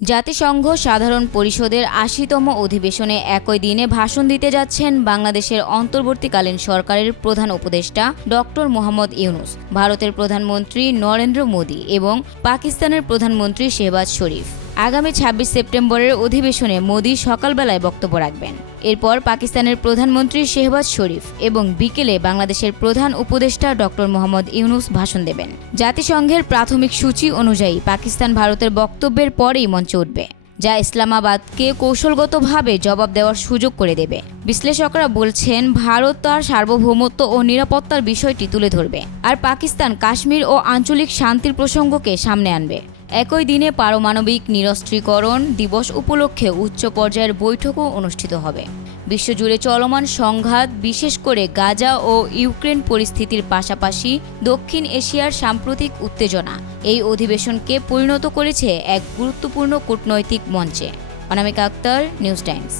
জাতিসংঘ সাধারণ পরিষদের আশিতম অধিবেশনে একই দিনে ভাষণ দিতে যাচ্ছেন বাংলাদেশের অন্তর্বর্তীকালীন সরকারের প্রধান উপদেষ্টা ডক্টর মোহাম্মদ ইউনুস, ভারতের প্রধানমন্ত্রী নরেন্দ্র মোদী এবং পাকিস্তানের প্রধানমন্ত্রী শেহবাজ শরীফ। আগামী ছাব্বিশ সেপ্টেম্বরের অধিবেশনে মোদী সকালবেলায় বক্তব্য রাখবেন। এরপর পাকিস্তানের প্রধানমন্ত্রী শেহবাজ শরীফ এবং বিকেলে বাংলাদেশের প্রধান উপদেষ্টা ডক্টর মোহাম্মদ ইউনুস ভাষণ দেবেন। জাতিসংঘের প্রাথমিক সূচি অনুযায়ী পাকিস্তান ভারতের বক্তব্যের পরেই মঞ্চে উঠবে, যা ইসলামাবাদকে কৌশলগতভাবে জবাব দেওয়ার সুযোগ করে দেবে। বিশ্লেষকরা বলছেন, ভারত তার সার্বভৌমত্ব ও নিরাপত্তার বিষয়টি তুলে ধরবে, আর পাকিস্তান কাশ্মীর ও আঞ্চলিক শান্তির প্রসঙ্গকে সামনে আনবে। একই দিনে পারমাণবিক নিরস্ত্রীকরণ দিবস উপলক্ষে উচ্চ পর্যায়ের বৈঠকও অনুষ্ঠিত হবে। বিশ্বজুড়ে চলমান সংঘাত, বিশেষ করে গাজা ও ইউক্রেন পরিস্থিতির পাশাপাশি দক্ষিণ এশিয়ার সাম্প্রতিক উত্তেজনা, এই অধিবেশনকে পরিণত করেছে এক গুরুত্বপূর্ণ কূটনৈতিক মঞ্চে। Anamika Akhtar, News Times.